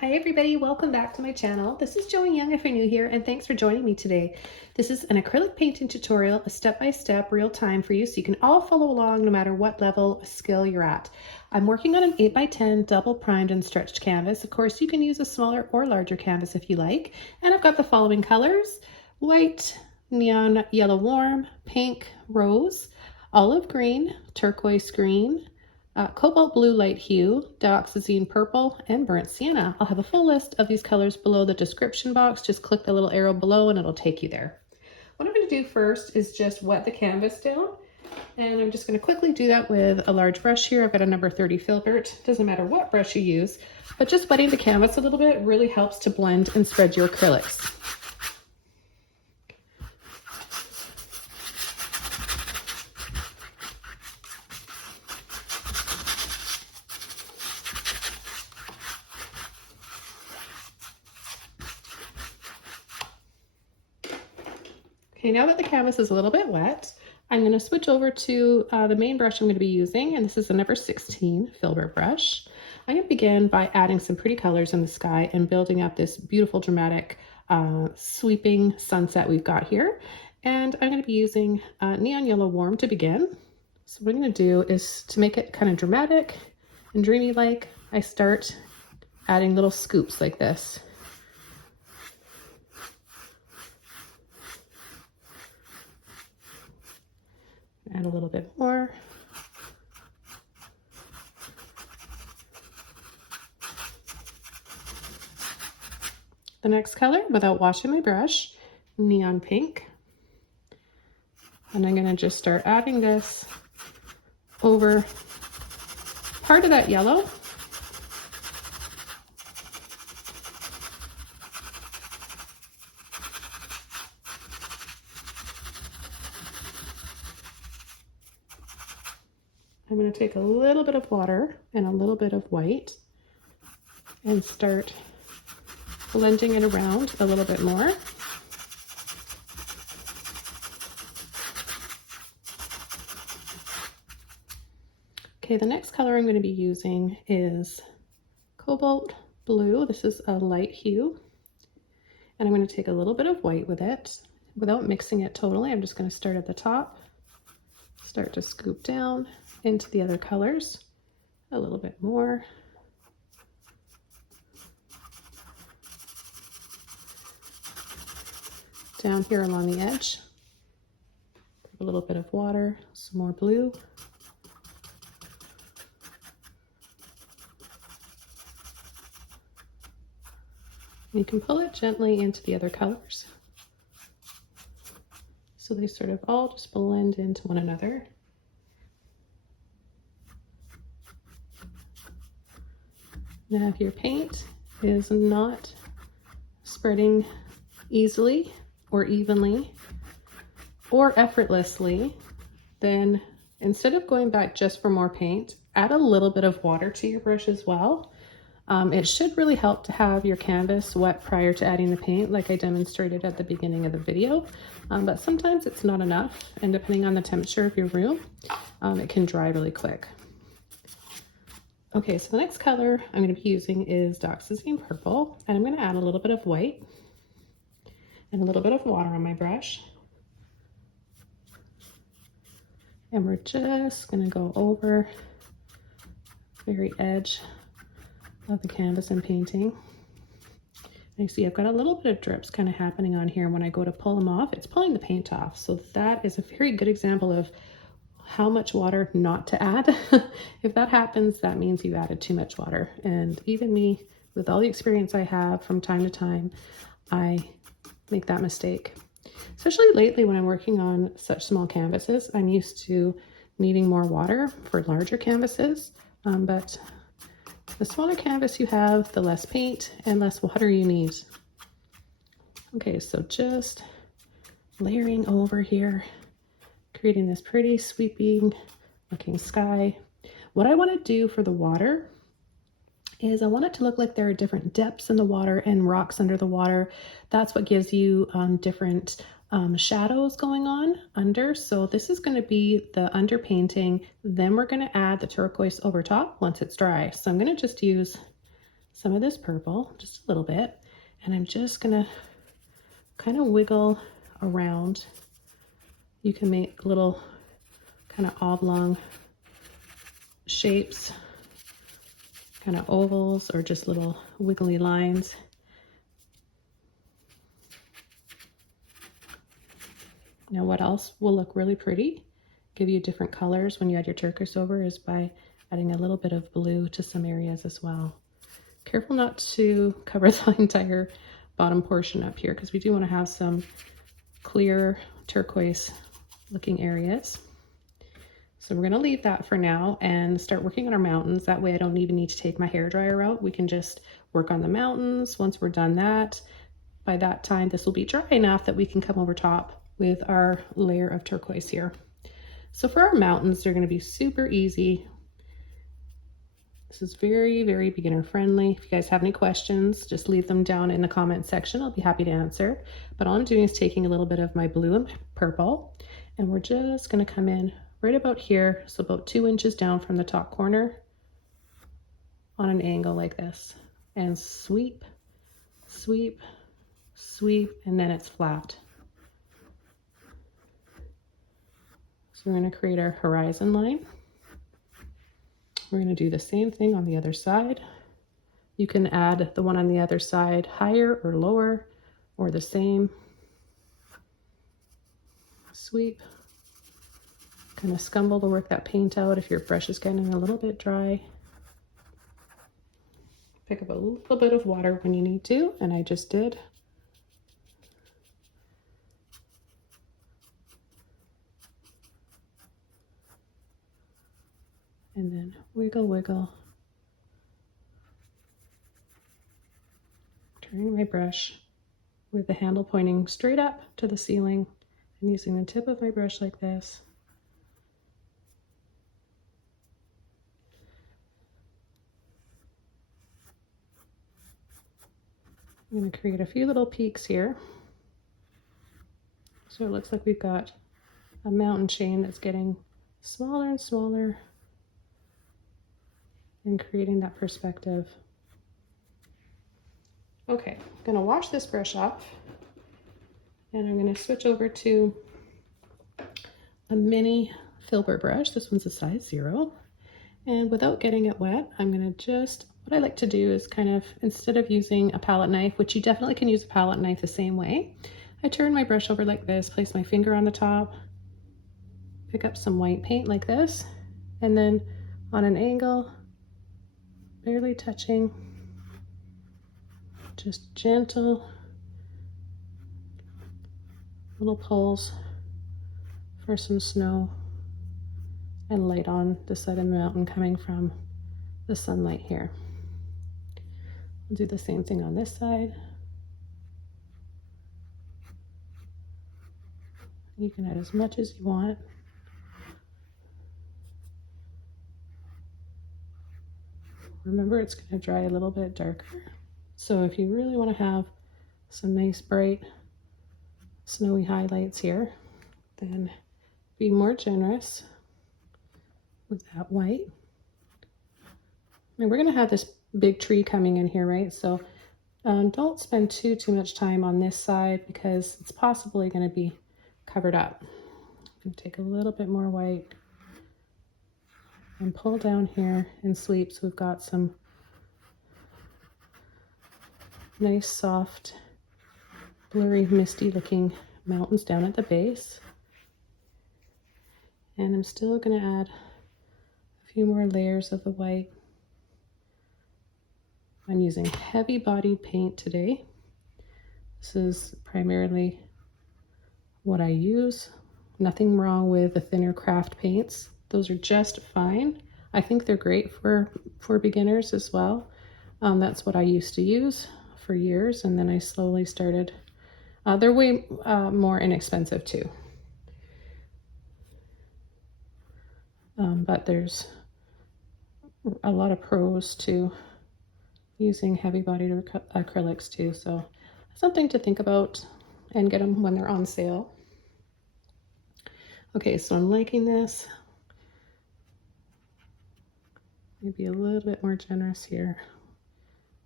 Hi everybody, welcome back to my channel. This is Joni Young if you're new here, and thanks for joining me today. This is an acrylic painting tutorial, a step-by-step real time for you so you can all follow along no matter what level of skill you're at. I'm working on an 8x10 double primed and stretched canvas. Of course, you can use a smaller or larger canvas if you like. And I've got the following colors: white, neon yellow warm, pink, rose, olive green, turquoise green, cobalt blue light hue, dioxazine purple, and burnt sienna. I'll have a full list of these colors below the description box. Just click the little arrow below and it'll take you there. What I'm going to do first is just wet the canvas down, and I'm just going to quickly do that with a large brush here. I've got a number 30 filbert. Doesn't matter what brush you use, but just wetting the canvas a little bit really helps to blend and spread your acrylics. Okay, now that the canvas is a little bit wet, I'm going to switch over to the main brush I'm going to be using, and this is a number 16 filbert brush. I'm going to begin by adding some pretty colors in the sky and building up this beautiful dramatic sweeping sunset we've got here. And I'm going to be using neon yellow warm to begin. So what I'm going to do is, to make it kind of dramatic and dreamy like, I start adding little scoops like this. Add a little bit more. The next color, without washing my brush, neon pink. And I'm going to just start adding this over part of that yellow. I'm going to take a little bit of water and a little bit of white and start blending it around a little bit more. Okay, the next color I'm going to be using is cobalt blue. This is a light hue. And I'm going to take a little bit of white with it without mixing it totally. I'm just going to start at the top, start to scoop down into the other colors a little bit more. Down here along the edge, a little bit of water, some more blue. You can pull it gently into the other colors so they sort of all just blend into one another. Now, if your paint is not spreading easily or evenly or effortlessly, then instead of going back just for more paint, add a little bit of water to your brush as well. It should really help to have your canvas wet prior to adding the paint, like I demonstrated at the beginning of the video, but sometimes it's not enough, and depending on the temperature of your room, it can dry really quick. Okay, so the next color I'm going to be using is Dioxazine purple, and I'm going to add a little bit of white and a little bit of water on my brush. And we're just going to go over the very edge of the canvas and painting. And you see I've got a little bit of drips kind of happening on here. When I go to pull them off, it's pulling the paint off. So that is a very good example of how much water not to add. If that happens, that means you added too much water. And even me, with all the experience I have, from time to time, I make that mistake. Especially lately when I'm working on such small canvases, I'm used to needing more water for larger canvases. But the smaller canvas you have, the less paint and less water you need. Okay, so just layering over here, creating this pretty sweeping looking sky. What I want to do for the water is I want it to look like there are different depths in the water and rocks under the water. That's what gives you different shadows going on under. So this is going to be the underpainting. Then we're going to add the turquoise over top once it's dry. So I'm going to just use some of this purple, just a little bit, and I'm just gonna kind of wiggle around. You can make little kind of oblong shapes, kind of ovals, or just little wiggly lines. Now what else will look really pretty, give you different colors when you add your turquoise over, is by adding a little bit of blue to some areas as well. Careful not to cover the entire bottom portion up here, because we do want to have some clear turquoise looking areas. So we're going to leave that for now and start working on our mountains. That way I don't even need to take my hairdryer out. We can just work on the mountains. Once we're done that, by that time, this will be dry enough that we can come over top with our layer of turquoise here. So for our mountains, they're going to be super easy. This is very, very beginner friendly. If you guys have any questions, just leave them down in the comment section. I'll be happy to answer. But all I'm doing is taking a little bit of my blue and purple, and we're just going to come in right about here, so about 2 inches down from the top corner on an angle like this, and sweep, sweep, sweep, and then it's flat. So we're going to create our horizon line. We're going to do the same thing on the other side. You can add the one on the other side higher or lower or the same. Sweep. Kind of scumble to work that paint out if your brush is getting a little bit dry. Pick up a little bit of water when you need to, and I just did. And then wiggle, wiggle. Turning my brush with the handle pointing straight up to the ceiling and using the tip of my brush like this. I'm going to create a few little peaks here. So it looks like we've got a mountain chain that's getting smaller and smaller and creating that perspective. Okay, I'm going to wash this brush off and I'm going to switch over to a mini filbert brush. This one's a size 0. And without getting it wet, I'm going to just, what I like to do is kind of, instead of using a palette knife, which you definitely can use a palette knife the same way, I turn my brush over like this, place my finger on the top, pick up some white paint like this, and then on an angle, barely touching, just gentle little pulls for some snow and light on the side of the mountain coming from the sunlight here. I'll do the same thing on this side. You can add as much as you want. Remember, it's going to dry a little bit darker. So if you really want to have some nice bright snowy highlights here, then be more generous with that white. And we're going to have this big tree coming in here, right? So don't spend too much time on this side because it's possibly going to be covered up. I'm going to take a little bit more white and pull down here and sweep, so we've got some nice soft blurry misty looking mountains down at the base. And I'm still going to add a few more layers of the white. I'm using heavy bodied paint today. This is primarily what I use. Nothing wrong with the thinner craft paints. Those are just fine. I think they're great for beginners as well. That's what I used to use for years, and then I slowly started. They're way more inexpensive too. But there's a lot of pros to using heavy-bodied acrylics too, so something to think about, and get them when they're on sale. Okay, so I'm liking this. Maybe a little bit more generous here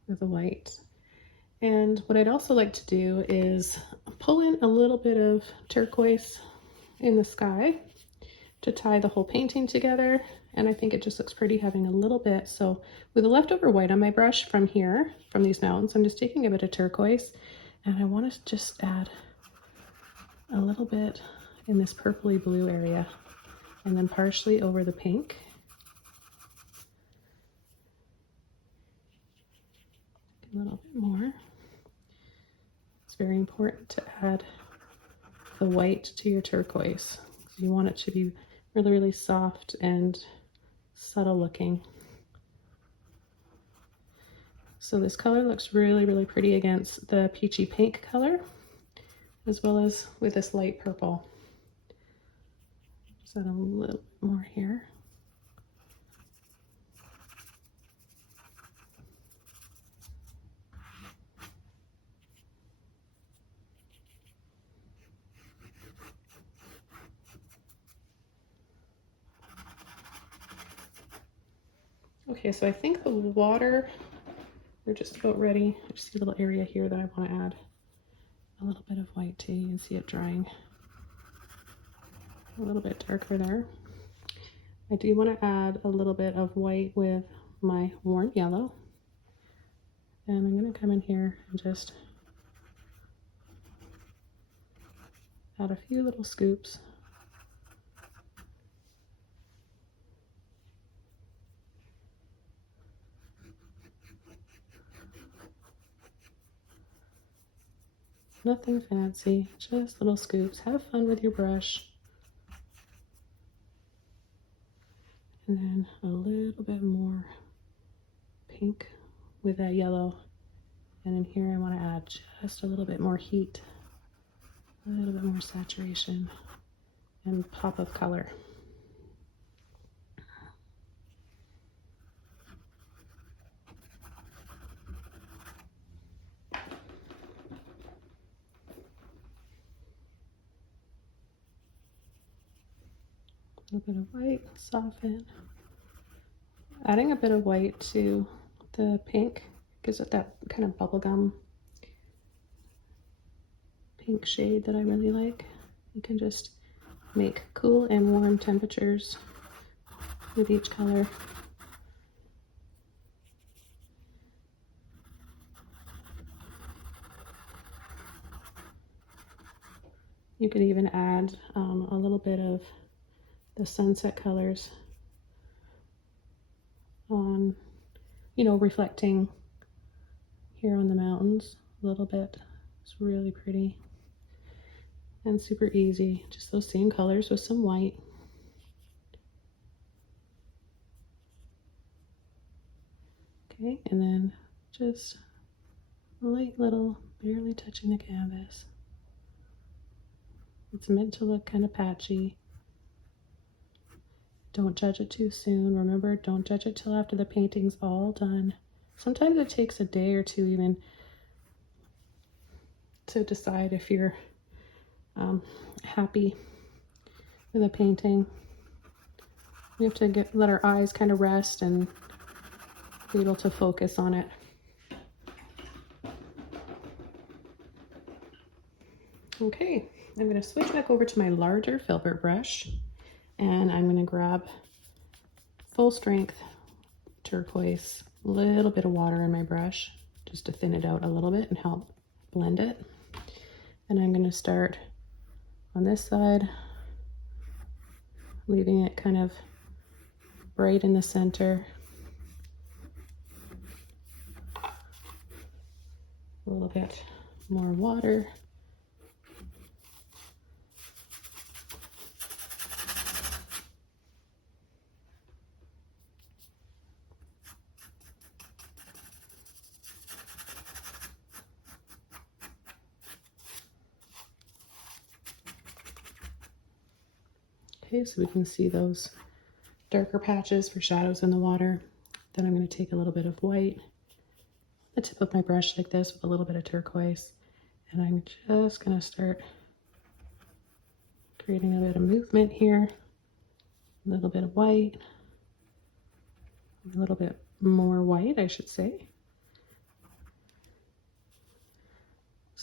with the white. And what I'd also like to do is pull in a little bit of turquoise in the sky to tie the whole painting together. And I think it just looks pretty having a little bit. So with the leftover white on my brush from here, from these mountains, I'm just taking a bit of turquoise, and I want to just add a little bit in this purpley blue area, and then partially over the pink. A little bit more. It's very important to add the white to your turquoise. You want it to be really, really soft and subtle looking. So this color looks really, really pretty against the peachy pink color, as well as with this light purple. Just add a little bit more here. Okay, so I think the water, we're just about ready. I just see a little area here that I want to add a little bit of white to. You can see it drying a little bit darker there. I do want to add a little bit of white with my warm yellow. And I'm going to come in here and just add a few little scoops. Nothing fancy, just little scoops. Have fun with your brush. And then a little bit more pink with that yellow. And in here I want to add just a little bit more heat, a little bit more saturation, and pop of color. A little bit of white, soften. Adding a bit of white to the pink gives it that kind of bubblegum pink shade that I really like. You can just make cool and warm temperatures with each color. You could even add a little bit of the sunset colors on, reflecting here on the mountains a little bit. It's really pretty and super easy. Just those same colors with some white. Okay, and then just light little, barely touching the canvas. It's meant to look kind of patchy. Don't judge it too soon. Remember, don't judge it till after the painting's all done. Sometimes it takes a day or two even to decide if you're happy with a painting. We have to let our eyes kind of rest and be able to focus on it. Okay, I'm going to switch back over to my larger filbert brush, and I'm going to grab full strength turquoise, a little bit of water in my brush just to thin it out a little bit and help blend it. And I'm going to start on this side, leaving it kind of bright in the center. A little bit more water. Okay, so we can see those darker patches for shadows in the water. Then I'm going to take a little bit of white, the tip of my brush like this with a little bit of turquoise, and I'm just going to start creating a bit of movement here. A little bit of white, a little bit more white, I should say.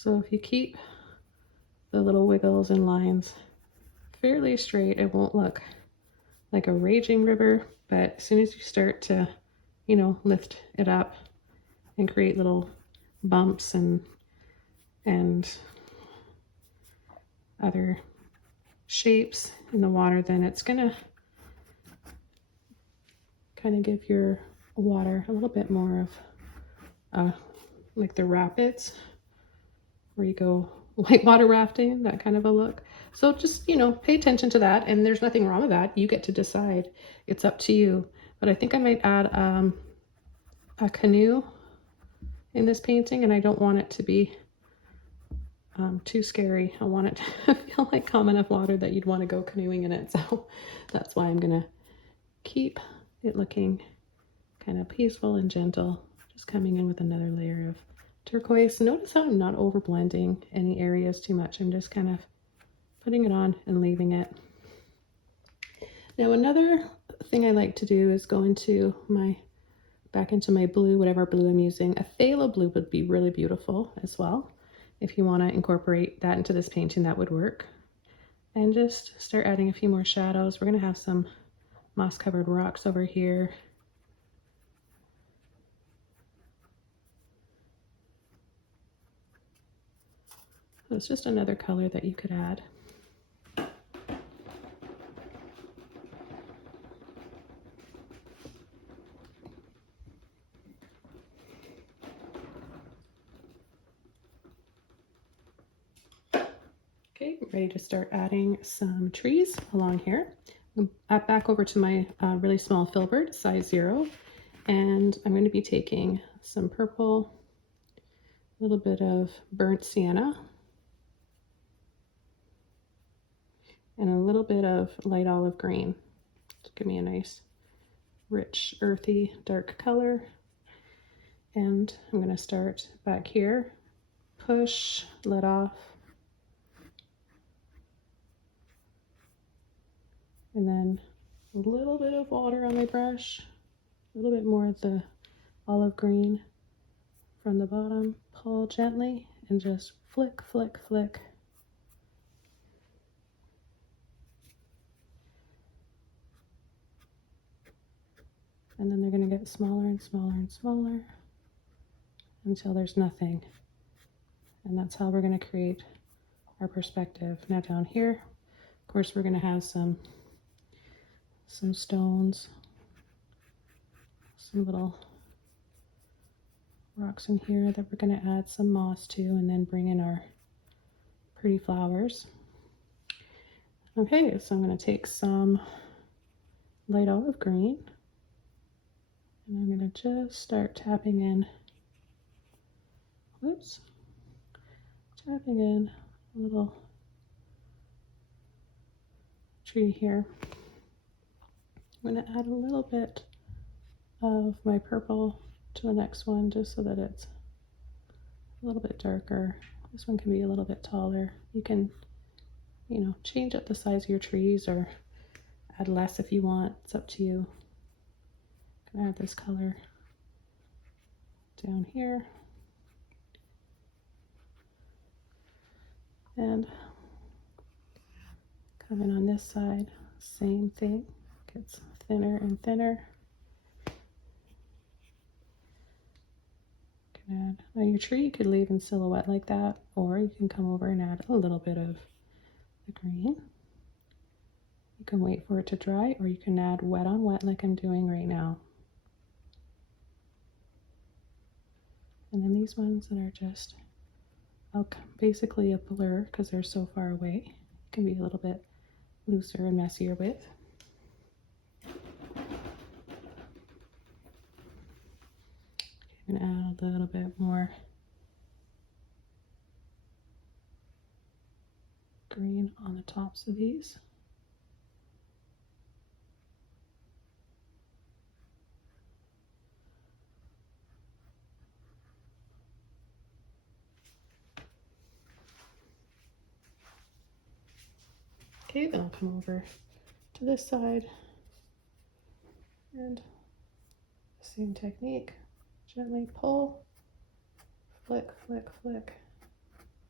So if you keep the little wiggles and lines fairly straight, it won't look like a raging river, but as soon as you start to, you know, lift it up and create little bumps and other shapes in the water, then it's gonna kind of give your water a little bit more of like the rapids where you go whitewater rafting, that kind of a look. So just, you know, pay attention to that, and there's nothing wrong with that. You get to decide. It's up to you. But I think I might add a canoe in this painting, and I don't want it to be too scary. I want it to feel like calm enough water that you'd want to go canoeing in it. So that's why I'm gonna keep it looking kind of peaceful and gentle, just coming in with another layer of turquoise. Notice how I'm not over blending any areas too much. I'm just kind of putting it on and leaving it. Now another thing I like to do is go into back into my blue, whatever blue I'm using. A phthalo blue would be really beautiful as well. If you want to incorporate that into this painting, that would work. And just start adding a few more shadows. We're going to have some moss covered rocks over here. So it's just another color that you could add. Okay, ready to start adding some trees along here. Back over to my really small filbert, size 0, and I'm going to be taking some purple, a little bit of burnt sienna, and a little bit of light olive green to give me a nice, rich, earthy, dark color. And I'm going to start back here, push, let off, and then a little bit of water on my brush, a little bit more of the olive green from the bottom, pull gently, and just flick, flick, flick. And then they're going to get smaller and smaller and smaller until there's nothing. And that's how we're going to create our perspective. Now down here, of course, we're going to have some stones, some little rocks in here that we're going to add some moss to, and then bring in our pretty flowers. Okay, so I'm going to take some light olive green, and I'm going to just start tapping in, tapping in a little tree here. I'm going to add a little bit of my purple to the next one, just so that it's a little bit darker. This one can be a little bit taller. You can, you know, change up the size of your trees or add less if you want. It's up to you. I'm gonna add this color down here. And coming on this side, same thing. Gets thinner and thinner. Add, now your tree you could leave in silhouette like that, or you can come over and add a little bit of the green. You can wait for it to dry, or you can add wet on wet like I'm doing right now. And then these ones that are just basically a blur because they're so far away, can be a little bit looser and messier with. I'm going to add a little bit more green on the tops of these. Okay, then I'll come over to this side and same technique, gently pull, flick, flick, flick,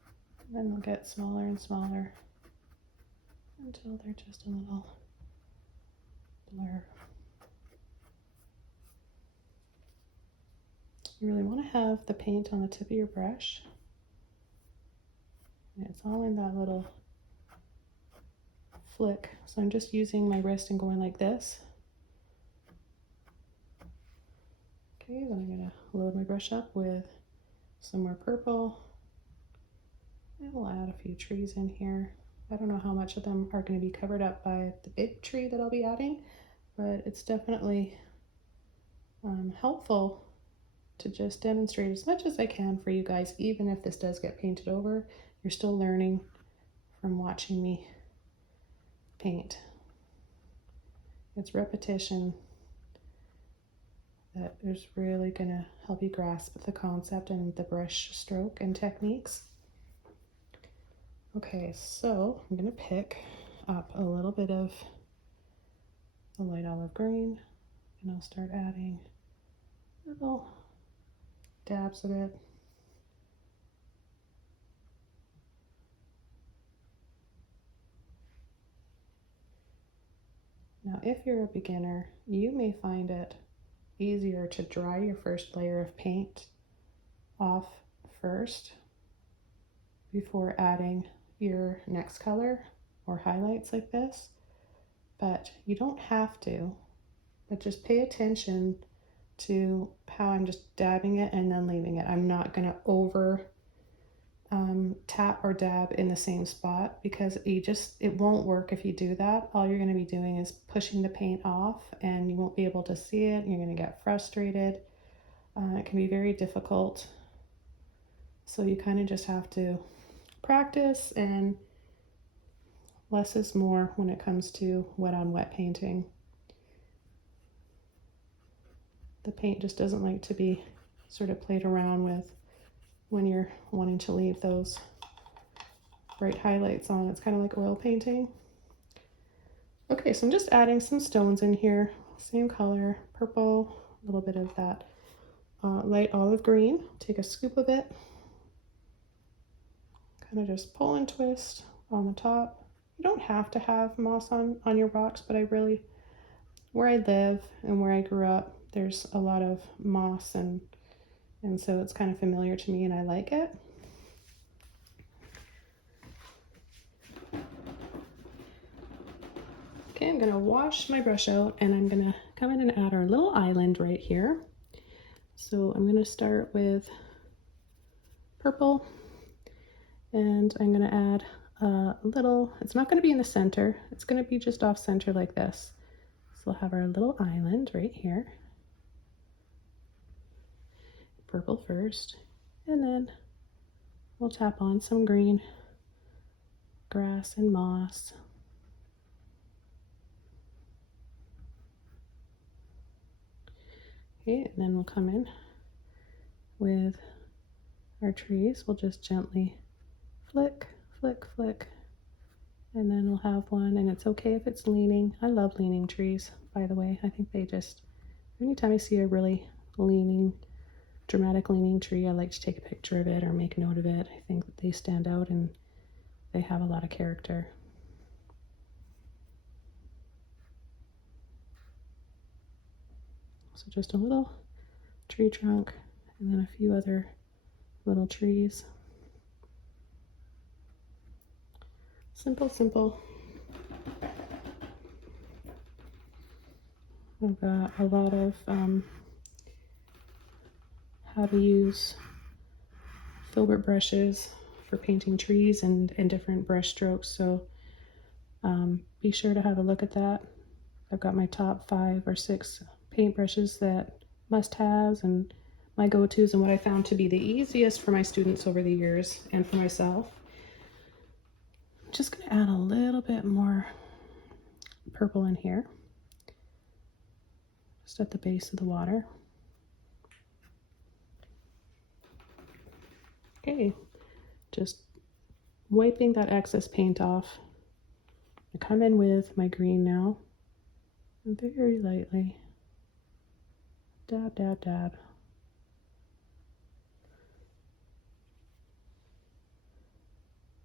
And then they'll get smaller and smaller until they're just a little blur. You really want to have the paint on the tip of your brush. And it's all in that little flick. So I'm just using my wrist and going like this. Okay, then I'm going to load my brush up with some more purple. And we'll add a few trees in here. I don't know how much of them are going to be covered up by the big tree that I'll be adding, but it's definitely helpful to just demonstrate as much as I can for you guys. Even if this does get painted over, you're still learning from watching me paint. It's repetition that is really going to help you grasp the concept and the brush stroke and techniques. Okay, so I'm going to pick up a little bit of the light olive green, and I'll start adding little dabs of it. Now, if you're a beginner, you may find it easier to dry your first layer of paint off first before adding your next color or highlights like this, but you don't have to, but just pay attention to how I'm just dabbing it and then leaving it. I'm not going to over tap or dab in the same spot, because it won't work if you do that. All you're going to be doing is pushing the paint off and you won't be able to see it. You're going to get frustrated. It can be very difficult. So you kind of just have to practice, and less is more when it comes to wet on wet painting. The paint just doesn't like to be sort of played around with when you're wanting to leave those bright highlights on. It's kind of like oil painting. Okay, so I'm just adding some stones in here, same color, purple, a little bit of that light olive green. Take a scoop of it, kind of just pull and twist on the top. You don't have to have moss on your rocks, but where I live and where I grew up, there's a lot of moss, and so it's kind of familiar to me and I like it. Okay, I'm gonna wash my brush out and I'm gonna come in and add our little island right here. So I'm gonna start with purple, and I'm gonna add a little, it's not gonna be in the center, it's gonna be just off center like this. So we'll have our little island right here. Purple first, and then we'll tap on some green grass and moss. Okay, and then we'll come in with our trees. We'll just gently flick, flick, flick, and then we'll have one, and it's okay if it's leaning. I love leaning trees, by the way. I think they just, anytime I see a really leaning, dramatic leaning tree, I like to take a picture of it or make note of it. I think that they stand out and they have a lot of character. So just a little tree trunk and then a few other little trees. Simple, simple. I've got a lot of how to use filbert brushes for painting trees and different brush strokes, so be sure to have a look at that. I've got my top 5 or 6 paintbrushes that must-haves and my go-tos and what I found to be the easiest for my students over the years and for myself. I'm just going to add a little bit more purple in here, just at the base of the water. Okay, just wiping that excess paint off. I come in with my green now, and very lightly dab, dab, dab.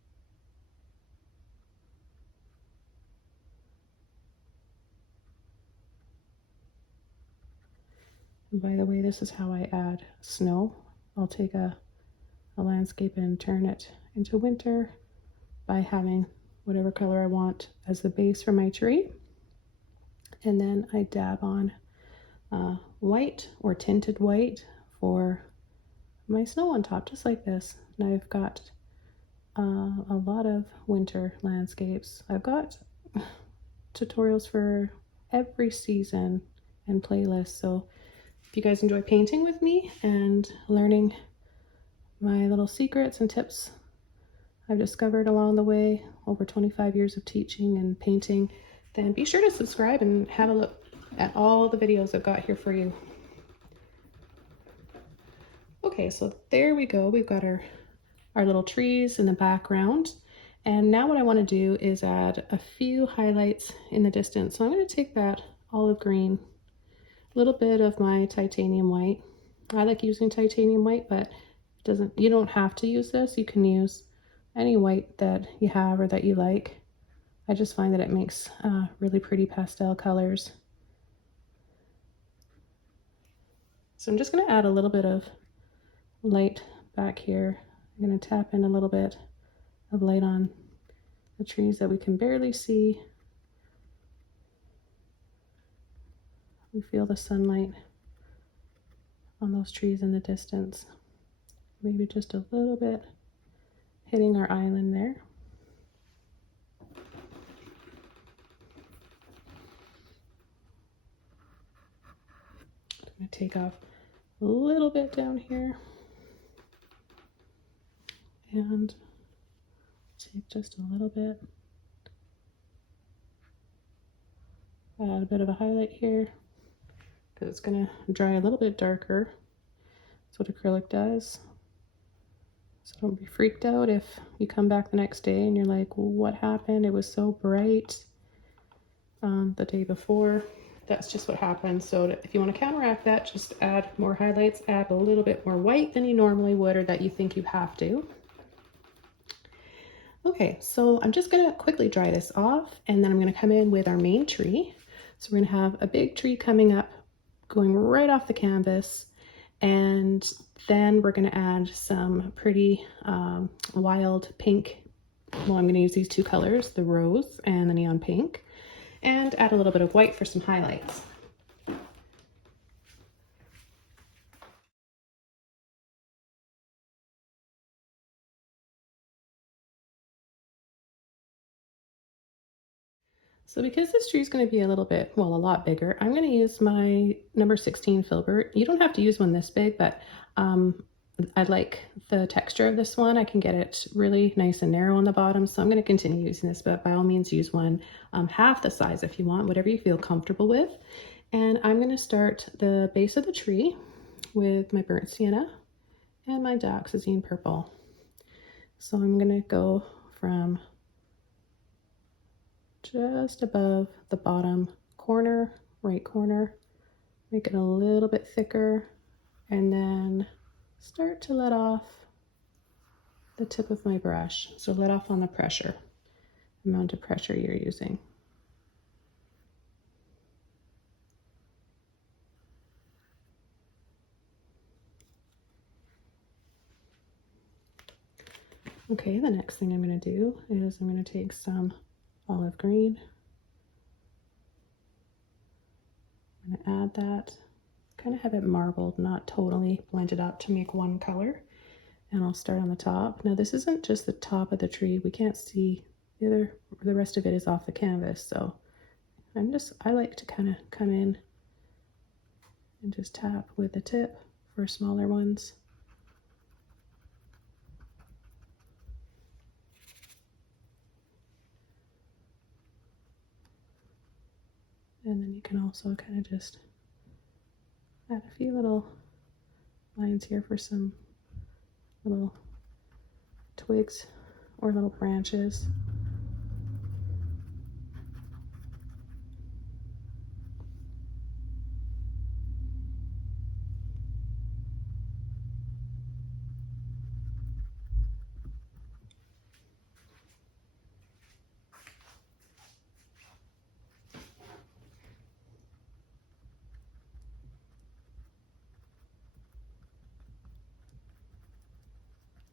And by the way, this is how I add snow. I'll take a landscape and turn it into winter by having whatever color I want as the base for my tree. And then I dab on white or tinted white for my snow on top, just like this. And I've got a lot of winter landscapes. I've got tutorials for every season and playlists. So if you guys enjoy painting with me and learning my little secrets and tips I've discovered along the way, over 25 years of teaching and painting, then be sure to subscribe and have a look at all the videos I've got here for you. Okay, so there we go. We've got our little trees in the background. And now what I want to do is add a few highlights in the distance. So I'm going to take that olive green, a little bit of my titanium white. I like using titanium white, but you don't have to use this. You can use any white that you have or that you like. I just find that it makes really pretty pastel colors. So I'm just going to add a little bit of light back here. I'm going to tap in a little bit of light on the trees that we can barely see. We feel the sunlight on those trees in the distance. Maybe just a little bit hitting our island there. I'm going to take off a little bit down here and take just a little bit. Add a bit of a highlight here because it's going to dry a little bit darker. That's what acrylic does. So don't be freaked out if you come back the next day and you're like, well, what happened? It was so bright the day before. That's just what happens. So if you want to counteract that, just add more highlights, add a little bit more white than you normally would or that you think you have to. Okay, so I'm just going to quickly dry this off and then I'm going to come in with our main tree. So we're going to have a big tree coming up, going right off the canvas, and then we're going to add some pretty wild pink. Well, I'm going to use these two colors, the rose and the neon pink, and add a little bit of white for some highlights. So because this tree is going to be a little bit, well, a lot bigger, I'm going to use my number 16 filbert. You don't have to use one this big, but I like the texture of this one. I can get it really nice and narrow on the bottom, so I'm going to continue using this, but by all means use one half the size if you want, whatever you feel comfortable with. And I'm going to start the base of the tree with my burnt sienna and my Dioxazine purple. So I'm going to go from just above the bottom corner, right corner, make it a little bit thicker, and then start to let off the tip of my brush. So let off on the pressure, amount of pressure you're using. Okay, the next thing I'm going to do is I'm going to take some olive green. I'm going to add that, kind of have it marbled, not totally blended up to make one color. And I'll start on the top. Now this isn't just the top of the tree. We can't see the rest of it is off the canvas. So I like to kind of come in and just tap with the tip for smaller ones. And then you can also kind of just add a few little lines here for some little twigs or little branches.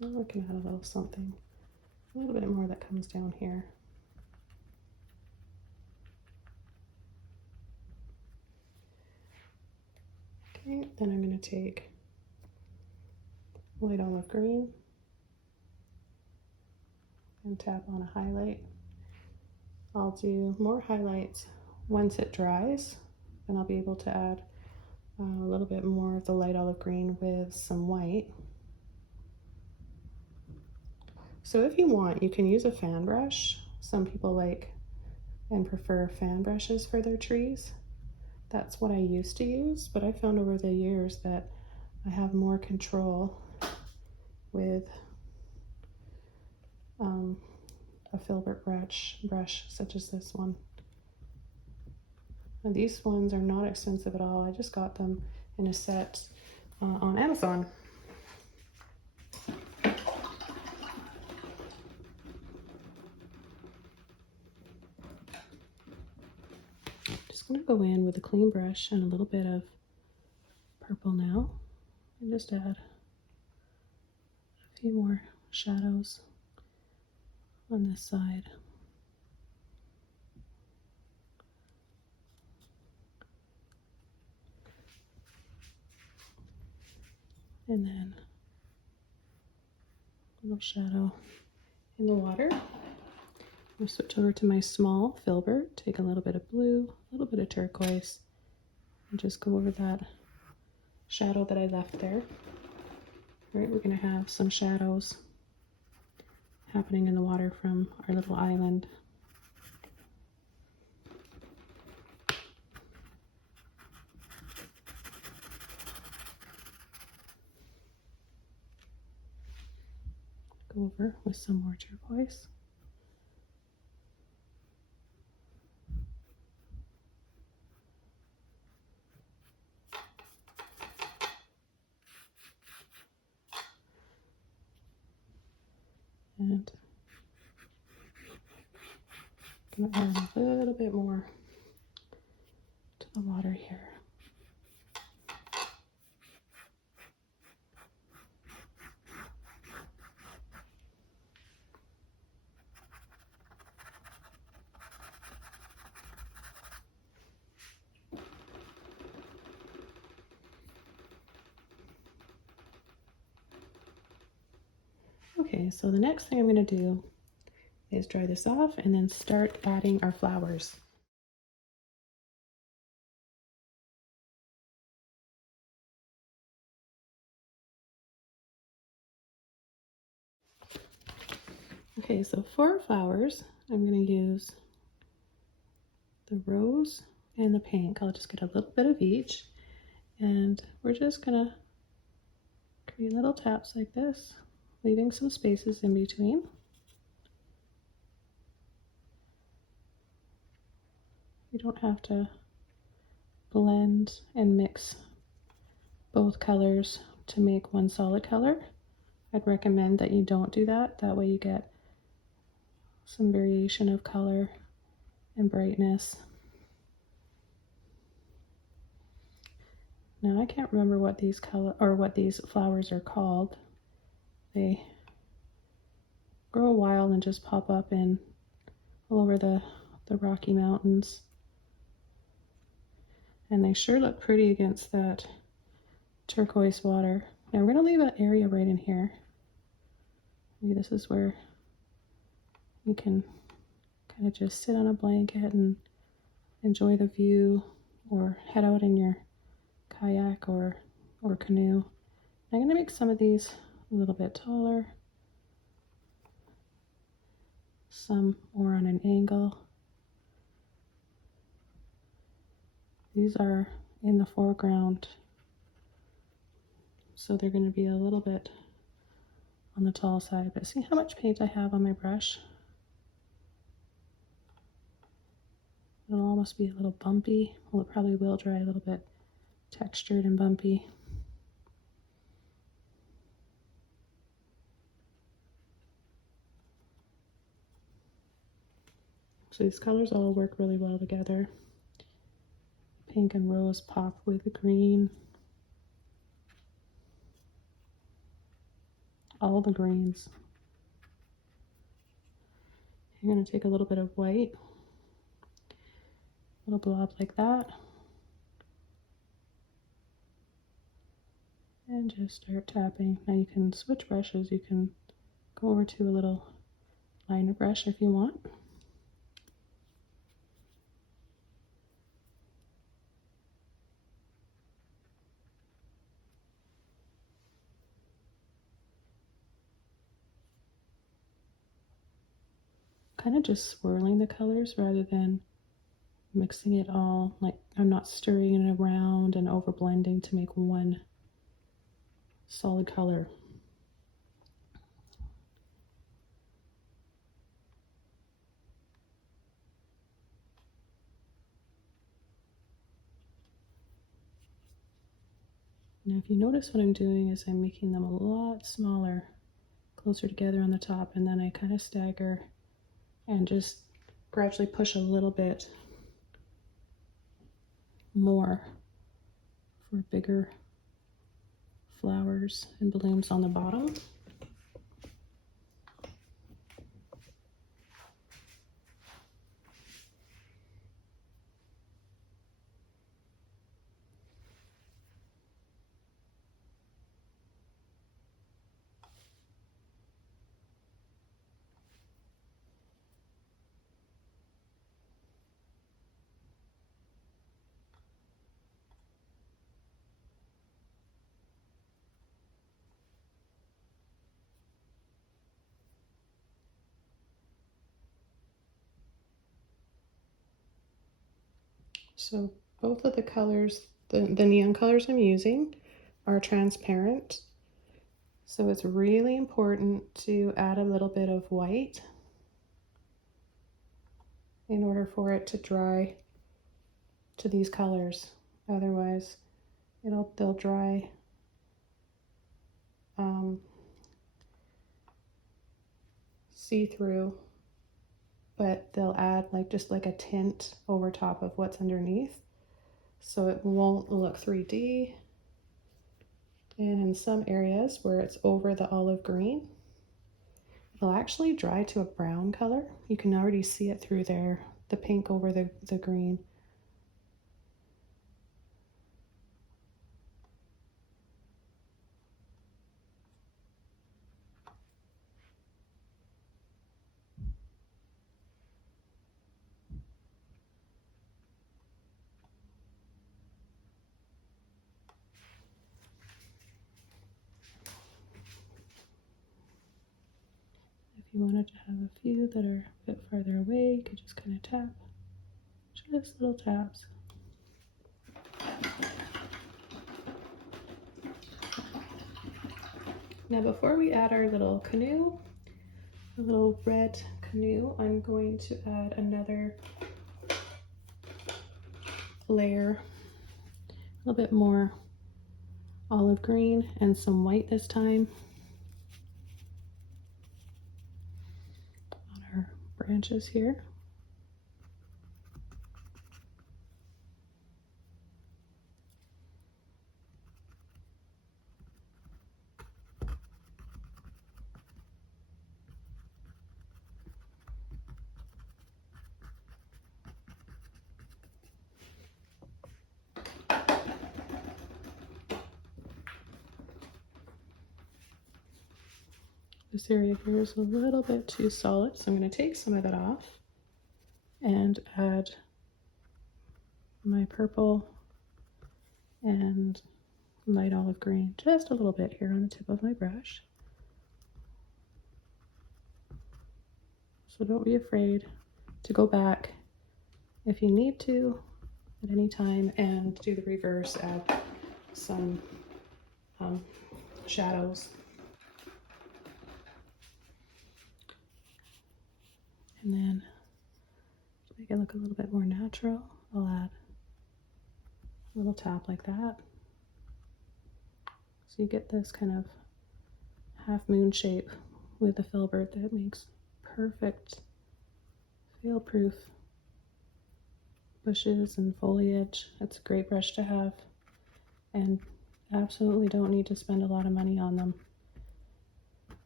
I can add a little something, a little bit more that comes down here. Okay, then I'm going to take light olive green and tap on a highlight. I'll do more highlights once it dries, and I'll be able to add a little bit more of the light olive green with some white. So if you want, you can use a fan brush. Some people like and prefer fan brushes for their trees. That's what I used to use, but I found over the years that I have more control with a filbert brush such as this one. And these ones are not expensive at all. I just got them in a set on Amazon. Just going to go in with a clean brush and a little bit of purple now, and just add a few more shadows on this side. And then a little shadow in the water. I'll switch over to my small filbert, take a little bit of blue, a little bit of turquoise, and just go over that shadow that I left there. All right, we're going to have some shadows happening in the water from our little island. Go over with some more turquoise. And I'm going to add a little bit more to the water here. Okay, so the next thing I'm going to do is dry this off and then start adding our flowers. Okay, so for our flowers, I'm going to use the rose and the pink. I'll just get a little bit of each, and we're just going to create little taps like this, leaving some spaces in between. You don't have to blend and mix both colors to make one solid color. I'd recommend that you don't do that. That way you get some variation of color and brightness. Now I can't remember what these flowers are called. They grow wild and just pop up in all over the Rocky Mountains. And they sure look pretty against that turquoise water. Now we're going to leave an area right in here. Maybe this is where you can kind of just sit on a blanket and enjoy the view, or head out in your kayak or canoe. I'm going to make some of these a little bit taller, some more on an angle. These are in the foreground, so they're going to be a little bit on the tall side, but see how much paint I have on my brush? It'll almost be a little bumpy. Well, it probably will dry a little bit textured and bumpy. So these colors all work really well together. Pink and rose pop with the green. all the greens. I'm going to take a little bit of white, a little blob like that, and just start tapping. Now you can switch brushes. You can go over to a little liner brush if you want. Kind of just swirling the colors rather than mixing it all. Like, I'm not stirring it around and over blending to make one solid color. Now if you notice, what I'm doing is I'm making them a lot smaller, closer together on the top, and then I kind of stagger and just gradually push a little bit more for bigger flowers and blooms on the bottom. So both of the colors, the neon colors I'm using, are transparent. So it's really important to add a little bit of white in order for it to dry to these colors. Otherwise, they'll dry see-through, but they'll add just like a tint over top of what's underneath, so it won't look 3D. And in some areas where it's over the olive green, it'll actually dry to a brown color. You can already see it through there, the pink over the green. If you wanted to have a few that are a bit farther away, you could just kind of tap, just little taps. Now before we add our little canoe, a little red canoe, I'm going to add another layer, a little bit more olive green and some white this time on our branches here. This area here is a little bit too solid, so I'm going to take some of that off and add my purple and light olive green, just a little bit here on the tip of my brush. So don't be afraid to go back if you need to at any time and do the reverse, add some shadows. And then to make it look a little bit more natural, I'll add a little tap like that. So you get this kind of half moon shape with the filbert that makes perfect fail-proof bushes and foliage. It's a great brush to have, and absolutely don't need to spend a lot of money on them.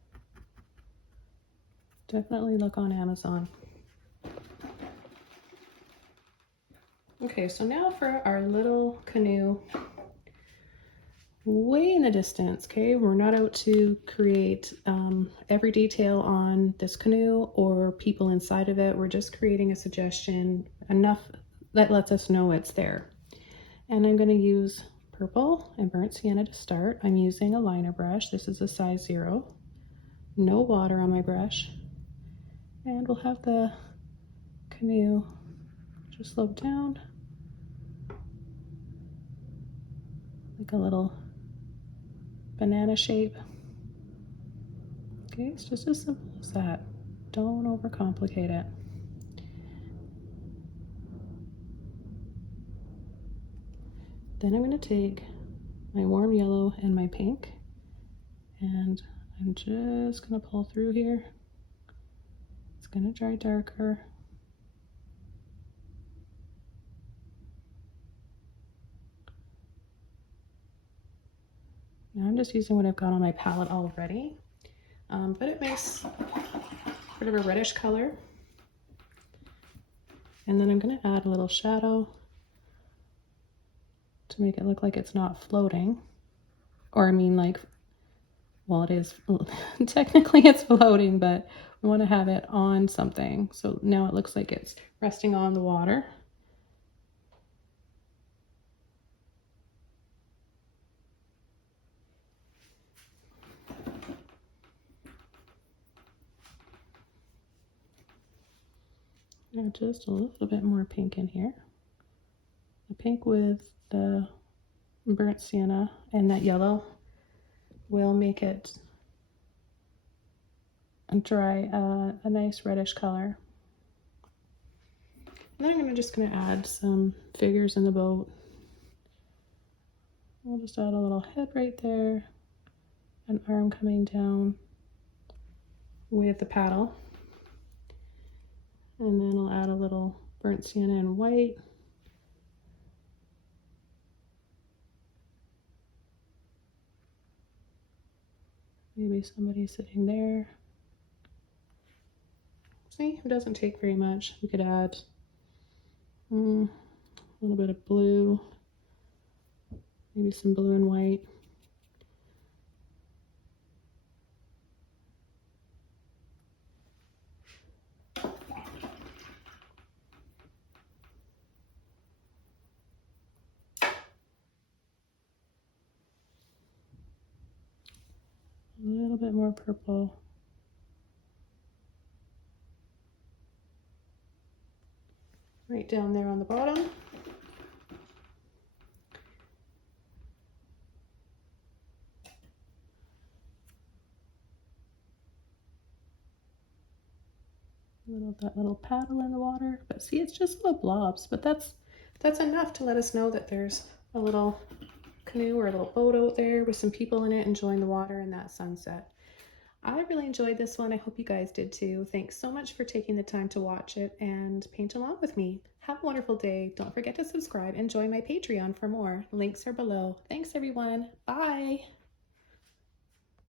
Definitely look on Amazon. Okay, so now for our little canoe. Way in the distance, okay? We're not out to create every detail on this canoe or people inside of it. We're just creating a suggestion, enough that lets us know it's there. And I'm going to use purple and burnt sienna to start. I'm using a liner brush. This is a size 0. No water on my brush. And we'll have the canoe just slope down like a little banana shape. Okay, it's just as simple as that. Don't overcomplicate it. Then I'm going to take my warm yellow and my pink, and I'm just going to pull through here. It's going to dry darker. Now I'm just using what I've got on my palette already, but it makes sort of a reddish color. And then I'm going to add a little shadow to make it look like it's not floating. Or I mean, like, well, it is, technically it's floating, but we want to have it on something. So now it looks like it's resting on the water. Add just a little bit more pink in here. The pink with the burnt sienna and that yellow will make it dry a nice reddish color. And then I'm just going to add some figures in the boat. We'll just add a little head right there, an arm coming down with the paddle. And then I'll add a little burnt sienna and white. Maybe somebody sitting there. See, it doesn't take very much. We could add a little bit of blue, maybe some blue and white. A little bit more purple. Right down there on the bottom. That little paddle in the water, but see, it's just little blobs, but that's enough to let us know that there's a little canoe or a little boat out there with some people in it enjoying the water and that sunset. I really enjoyed this one. I hope you guys did too. Thanks so much for taking the time to watch it and paint along with me. Have a wonderful day. Don't forget to subscribe and join my Patreon for more. Links are below. Thanks everyone. Bye.